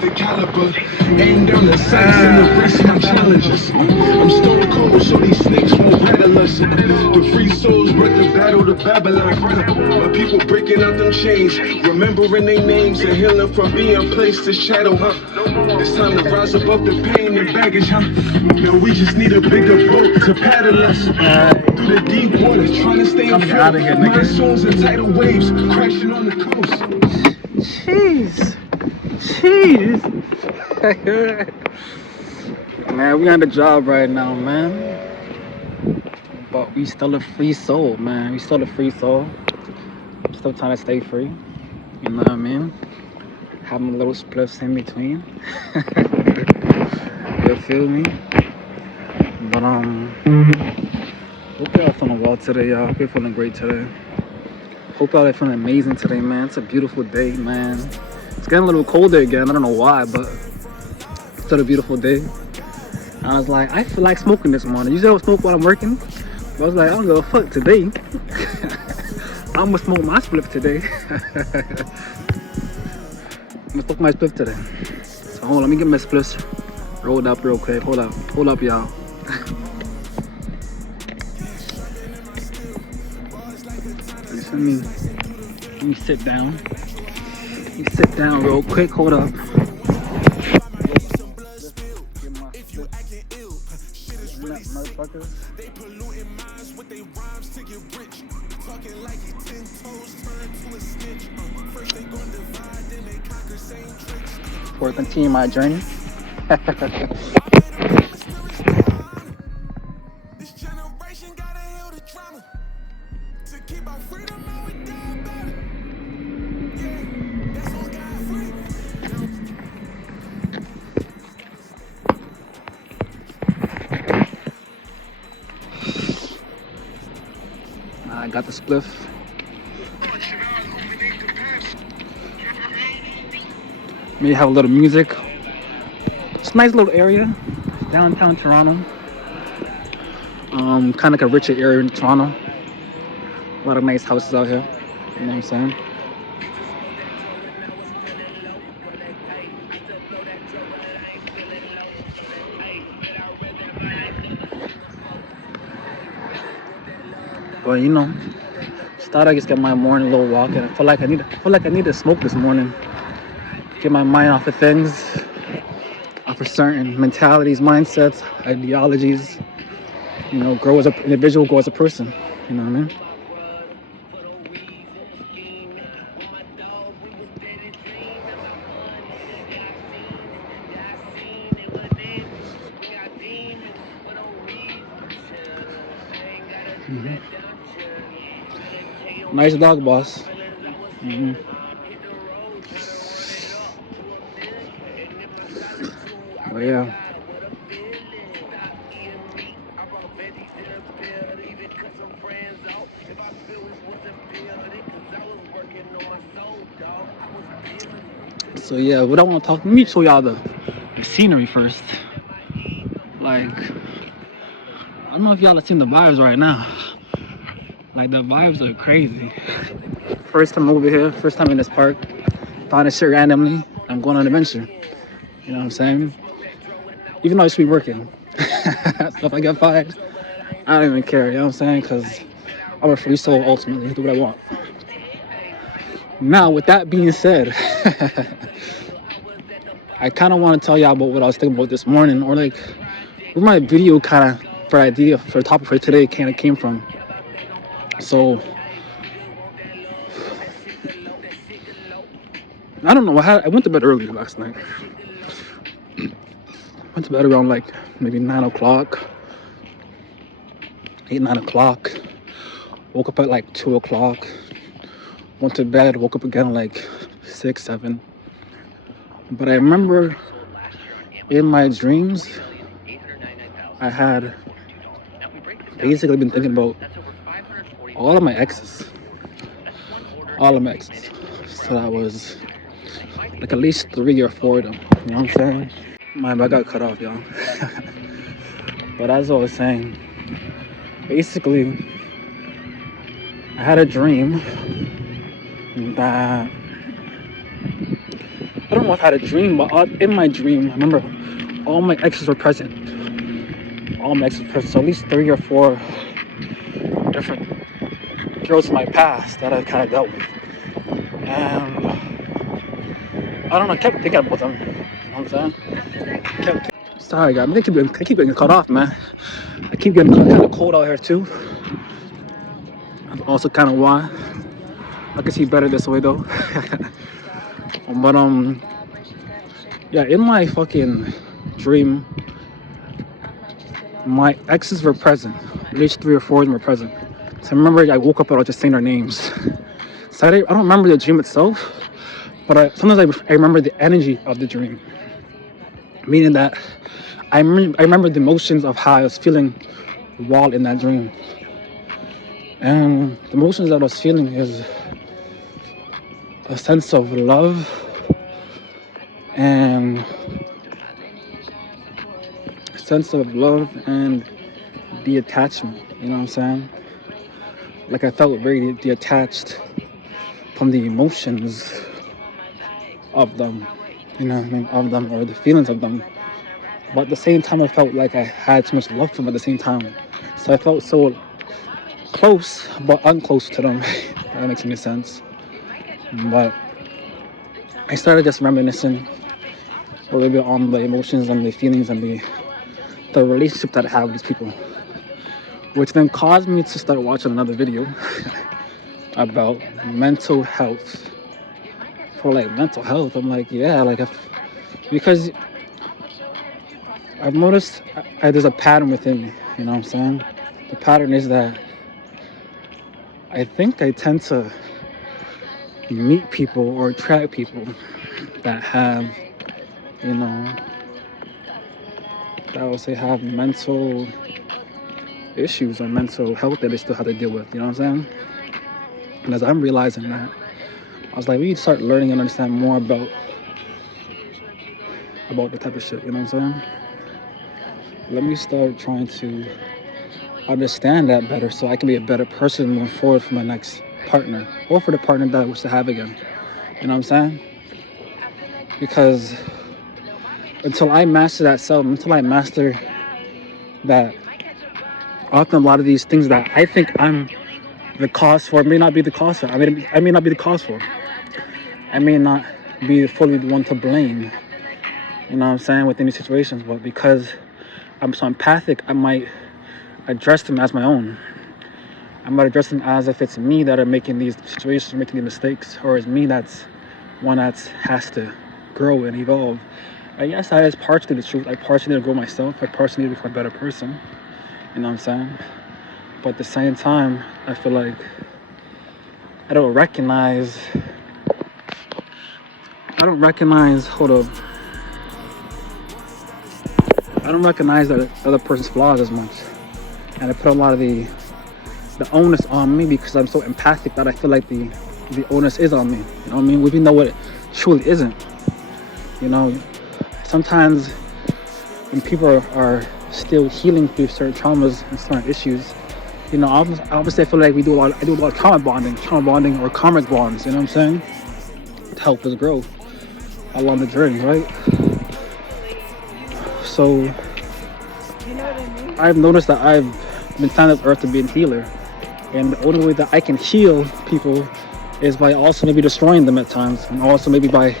the caliber. Aim down the sights and erase my challenges. I'm stone cold, so these snakes won't rattle us. The free souls brought the battle to Babylon. My people breaking out them chains, remembering their names and healing from being placed to shadow, huh? It's time to rise above the pain and baggage, huh? Now we just need a bigger boat to paddle us through the deep waters, trying to stay afloat. Monsoons and tidal waves crashing on the coast. Jeez. Man, we on the job right now, man. But we still a free soul, man. We still a free soul. Still trying to stay free. You know what I mean? Having little spliffs in between. You feel me? But hope y'all feeling well today, y'all. Hope you're feeling great today. Hope y'all are feeling amazing today, man. It's a beautiful day, man. It's getting a little colder again. I don't know why, but it's still a beautiful day. I was like, I feel like smoking this morning. Usually I don't smoke while I'm working. But I was like, I don't give a fuck today. I'm gonna smoke my spliff today. I'm gonna smoke my spliff today. So hold on, let me get my spliffs rolled up real quick. Hold up, y'all. Let me sit down. Let me sit down real quick. Hold up. Before I continue my journey. I got the spliff. Maybe have a little music. It's a nice little area, downtown Toronto. Kind of like a richer area in Toronto. A lot of nice houses out here. You know what I'm saying? But you know, start I just get my morning little walk, and I feel like I need to smoke this morning. Get my mind off of things, off of certain mentalities, mindsets, ideologies. You know, grow as an individual, grow as a person. You know what I mean? Nice dog, boss. But yeah. So yeah, what I want to talk. Let me show y'all the scenery first. Like, I don't know if y'all have seen the vibes right now. Like, the vibes are crazy. First time over here, first time in this park. Found this shit randomly. I'm going on an adventure. You know what I'm saying? Even though I should be working. So if I get fired, I don't even care. You know what I'm saying? Because I'm a free soul ultimately. Do what I want. Now, with that being said, I kind of want to tell y'all about what I was thinking about this morning, or like where my video kind of for idea for the topic for today kind of came from. So I don't know. I went to bed early last night. Went to bed around like maybe 9 o'clock, 8, 9 o'clock. Woke up at like 2 o'clock. Went to bed, woke up again at like 6, 7. But I remember in my dreams, I had basically been thinking about all of my exes. All of my exes. So that was like at least 3 or 4 of them. You know what I'm saying? My bad, I got cut off, y'all. But as I was saying, basically, I had a dream that I don't know if I had a dream, but in my dream, I remember all my exes were present. All my exes were present. So at least 3 or 4 different girls in my past that I kind of dealt with. And I don't know, I kept thinking about them. You know what I'm saying? Sorry, guys. I keep getting cut off, man. I keep getting kind of cold out here, too. That's also kind of why. I can see better this way, though. But, yeah, in my fucking dream, my exes were present. At least 3 or 4 of them were present. So I remember I woke up and I was just saying their names. So I don't remember the dream itself, but sometimes I remember the energy of the dream. Meaning that I remember the emotions of how I was feeling while in that dream. And the emotions that I was feeling is a sense of love and detachment, you know what I'm saying? Like I felt very detached from the emotions of them, you know what I mean, of them, or the feelings of them. But at the same time, I felt like I had so much love for them at the same time. So I felt so close, but unclose to them, if that makes any sense. But I started just reminiscing a little bit on the emotions and the feelings and the relationship that I have with these people, which then caused me to start watching another video about mental health. For like mental health, I'm like, yeah, like because I've noticed there's a pattern within me, you know what I'm saying? The pattern is that I think I tend to meet people or attract people that have, you know, that I would say have mental issues or mental health that they still have to deal with, you know what I'm saying? And as I'm realizing that, I was like, we need to start learning and understand more about the type of shit, you know what I'm saying? Let me start trying to understand that better so I can be a better person moving forward for my next partner or for the partner that I wish to have again, you know what I'm saying? Because until I master that self, until I master that, often a lot of these things that I think I'm the cause for may not be the cause for. I may not be the cause for. I may not be fully the one to blame, you know what I'm saying, within these situations, but because I'm so empathic, I might address them as my own. I might address them as if it's me that are making these situations, making these mistakes, or it's me that's one that has to grow and evolve. And yes, that is partially the truth. I partially need to grow myself. I partially need to become a better person. You know what I'm saying? But at the same time, I feel like I don't recognize, hold up. I don't recognize that other person's flaws as much. And I put a lot of the onus on me because I'm so empathic that I feel like the onus is on me. You know what I mean? Even though it truly isn't. You know, sometimes when people are still healing through certain traumas and certain issues, you know, obviously I feel like I do a lot of trauma bonding or karmic bonds, you know what I'm saying? To help us grow along the journey, right? So I've noticed that I've been sent on earth to be a healer. And the only way that I can heal people is by also maybe destroying them at times, and also maybe by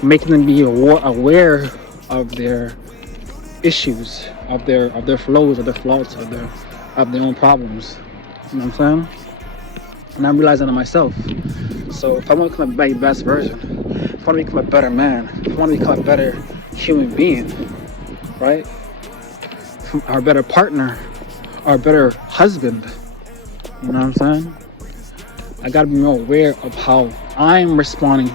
making them be aware of their issues, of their flows, of their flaws, of their own problems. You know what I'm saying? And I'm realizing it myself. So if I want to become my best version, if I want to become a better man, if I want to become a better human being, right? Our better partner, our better husband, you know what I'm saying? I gotta be more aware of how I'm responding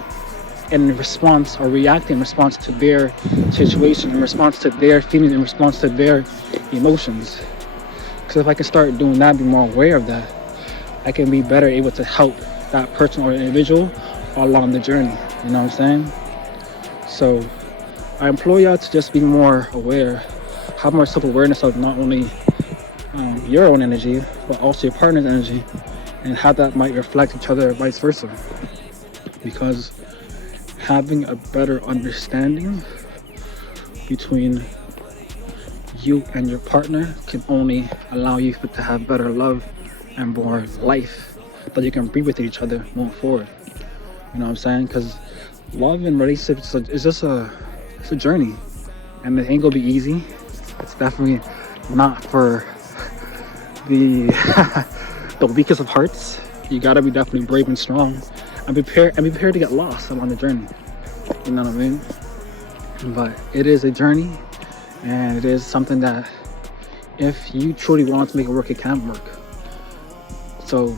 in response or reacting in response to their situation, in response to their feelings, in response to their emotions. Because if I can start doing that, be more aware of that, I can be better able to help that person or individual along the journey, you know what I'm saying? So I implore y'all to just be more aware, have more self-awareness of not only your own energy, but also your partner's energy, and how that might reflect each other, vice versa. Because having a better understanding between you and your partner can only allow you to have better love and more life that you can breathe with each other moving forward. You know what I'm saying? Because love and relationships is just it's a journey, and it ain't gonna be easy. It's definitely not for the the weakest of hearts. You gotta be definitely brave and strong, and be prepared to get lost along the journey. You know what I mean? But it is a journey, and it is something that if you truly want to make it work, it can work. So,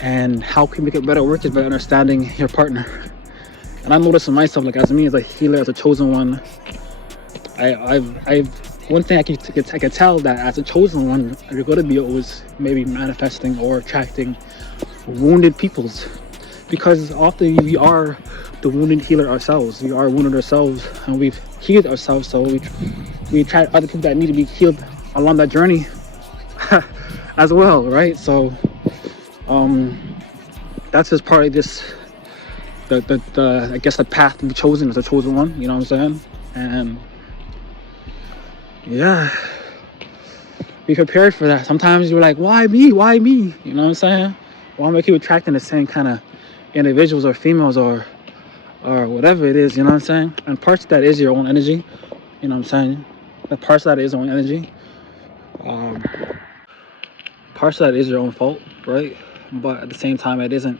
and how can you make it better work is by understanding your partner. And I notice in myself, like as me as a healer, as a chosen one, I've one thing I can tell that as a chosen one, you're going to be always maybe manifesting or attracting wounded peoples, because often we are the wounded healer ourselves. We are wounded ourselves, and we've healed ourselves, so we attract other people that need to be healed along that journey as well, right? So that's just part of this, the I guess the path to be chosen as a chosen one. You know what I'm saying? And yeah, be prepared for that. Sometimes you're like, why me? Why me? You know what I'm saying? Why am I keep attracting the same kind of individuals or females or whatever it is? You know what I'm saying? And parts of that is your own energy. You know what I'm saying? The parts of that is your own energy. Parts of that is your own fault, right? But at the same time, it isn't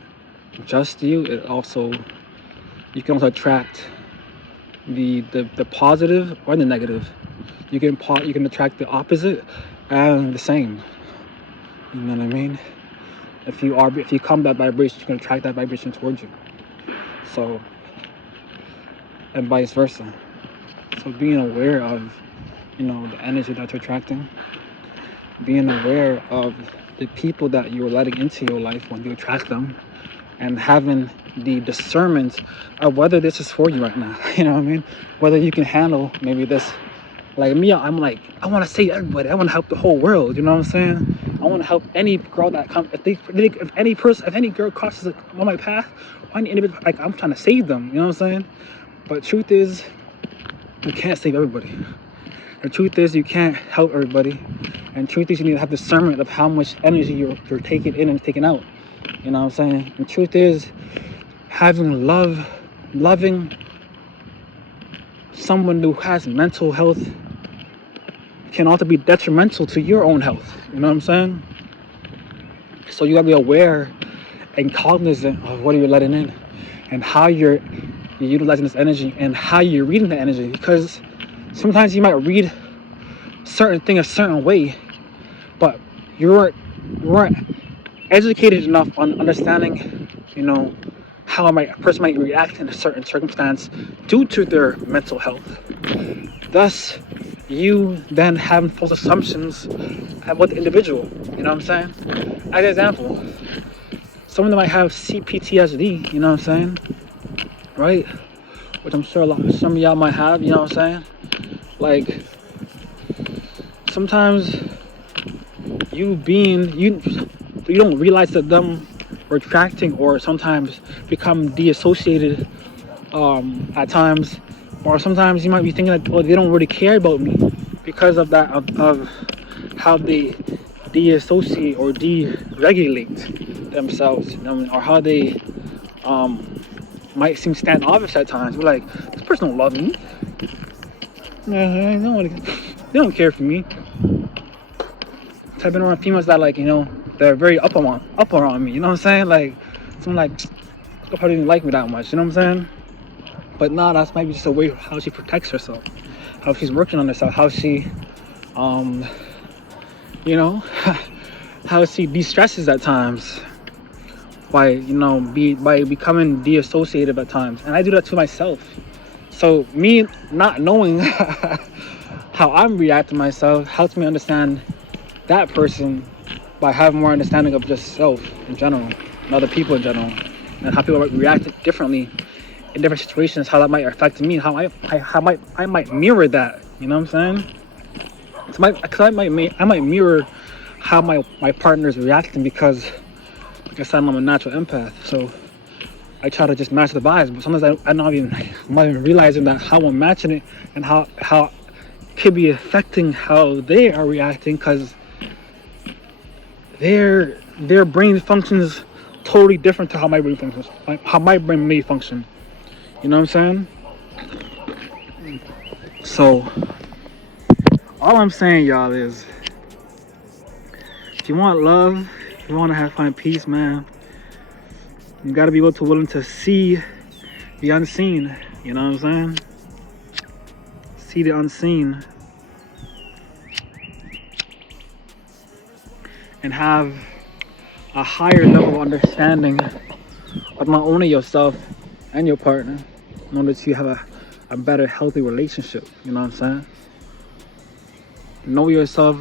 just you. It also, you can also attract the positive or the negative. You can attract the opposite and the same. You know what I mean? If you come that vibration, you can attract that vibration towards you. So, and vice versa. So being aware of, you know, the energy that you're attracting, being aware of the people that you're letting into your life when you attract them, and having the discernment of whether this is for you right now. You know what I mean? Whether you can handle maybe this. Like me, I'm like, I want to save everybody. I want to help the whole world. You know what I'm saying? I want to help any girl that comes. If any girl crosses on my path, or any individual, like I'm trying to save them. You know what I'm saying? But truth is, you can't save everybody. The truth is, you can't help everybody. And truth is, you need to have discernment of how much energy you're taking in and taking out. You know what I'm saying? And truth is, loving someone who has mental health can also be detrimental to your own health. You know what I'm saying? So you gotta be aware and cognizant of what you're letting in, and how you're utilizing this energy, and how you're reading the energy. Because sometimes you might read certain thing a certain way, but you weren't educated enough on understanding, you know, how a person might react in a certain circumstance due to their mental health. Thus, you then have false assumptions about the individual. You know what I'm saying? As an example, someone that might have CPTSD, you know what I'm saying? Right? Which I'm sure some of y'all might have, you know what I'm saying? Like, sometimes you don't realize that them retracting or sometimes become deassociated at times, or sometimes you might be thinking like, oh, they don't really care about me because of that, of how they deassociate or deregulate themselves, you know, or how they might seem standoffish at times. We're like, this person don't love me. They don't care for me. I've been around females that, like, you know, they're very up around me, you know what I'm saying? Like, someone like, they probably didn't like me that much, you know what I'm saying? But nah, that's maybe just a way of how she protects herself, how she's working on herself, how she, you know, how she de-stresses at times by, you know, by becoming de-associated at times. And I do that to myself. So me not knowing how I'm reacting myself helps me understand that person by having more understanding of just self in general and other people in general, and how people might react differently in different situations, how that might affect me, how I might mirror that, you know what I'm saying? So I might mirror how my partner is reacting, because like I said, I'm a natural empath. So I try to just match the vibes, but sometimes I'm not even realizing that how I'm matching it and how it could be affecting how they are reacting, because their brain functions totally different to how my brain functions, how my brain may function. You know what I'm saying? So all I'm saying, y'all, is if you want love, if you want to find peace, man, you gotta be willing to see the unseen. You know what I'm saying? See the unseen and have a higher level of understanding of not only yourself and your partner, in order to have a better, healthy relationship. You know what I'm saying? Know yourself,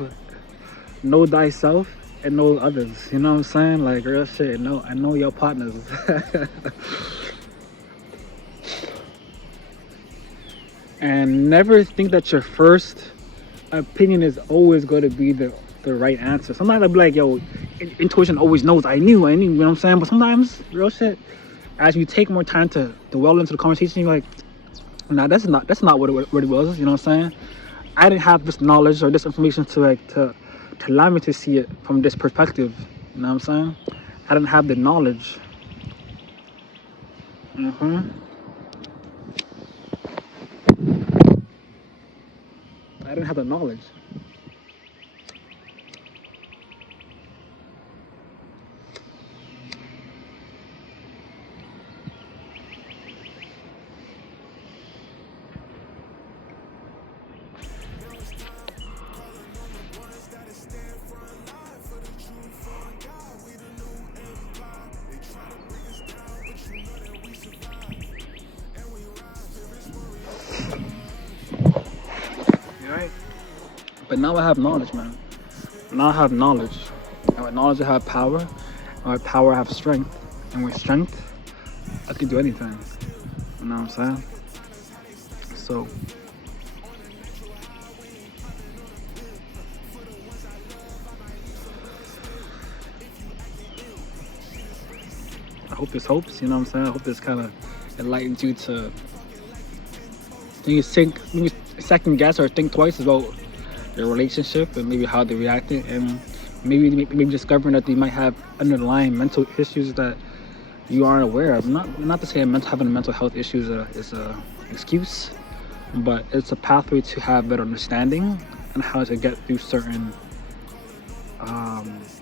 know thyself, and know others. You know what I'm saying? Like, real shit. I know your partners. And never think that your first opinion is always going to be the right answer. Sometimes I'll be like, yo, intuition always knows. I knew, you know what I'm saying? But sometimes, real shit, as you take more time to dwell into the conversation, you're like, nah, that's not what it was. You know what I'm saying? I didn't have this knowledge or this information to allow me to see it from this perspective. You know what I'm saying? I didn't have the knowledge. I didn't have the knowledge. Right? But now I have knowledge, man. Now I have knowledge. And with knowledge I have power. And with power I have strength. And with strength, I can do anything. You know what I'm saying? So I hope this helps, you know what I'm saying? I hope this kind of enlightens you to maybe second guess or think twice about their relationship and maybe how they reacted, and maybe discovering that they might have underlying mental issues that you aren't aware of. Not to say having mental health issues is a excuse, but it's a pathway to have better understanding and how to get through certain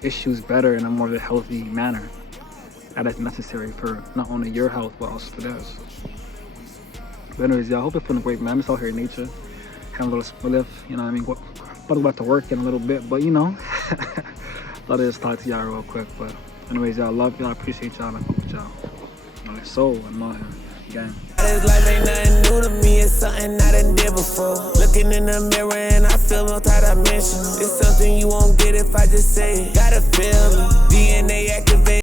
issues better in a more healthy manner. That is necessary for not only your health but also for theirs. But anyways, y'all, I hope you're feeling great, man. I'm just out here in nature, having a little split, you know what I mean? Probably about to work in a little bit, but you know, thought I'd just talk to y'all real quick. But anyways, y'all, love y'all, appreciate y'all, and I fuck with y'all. Soul, I'm out here, gang. This life ain't nothing new to me, it's something I done did before. Looking in the mirror and I feel multi-dimensional. It's something you won't get if I just say it. Gotta feel it, DNA activated.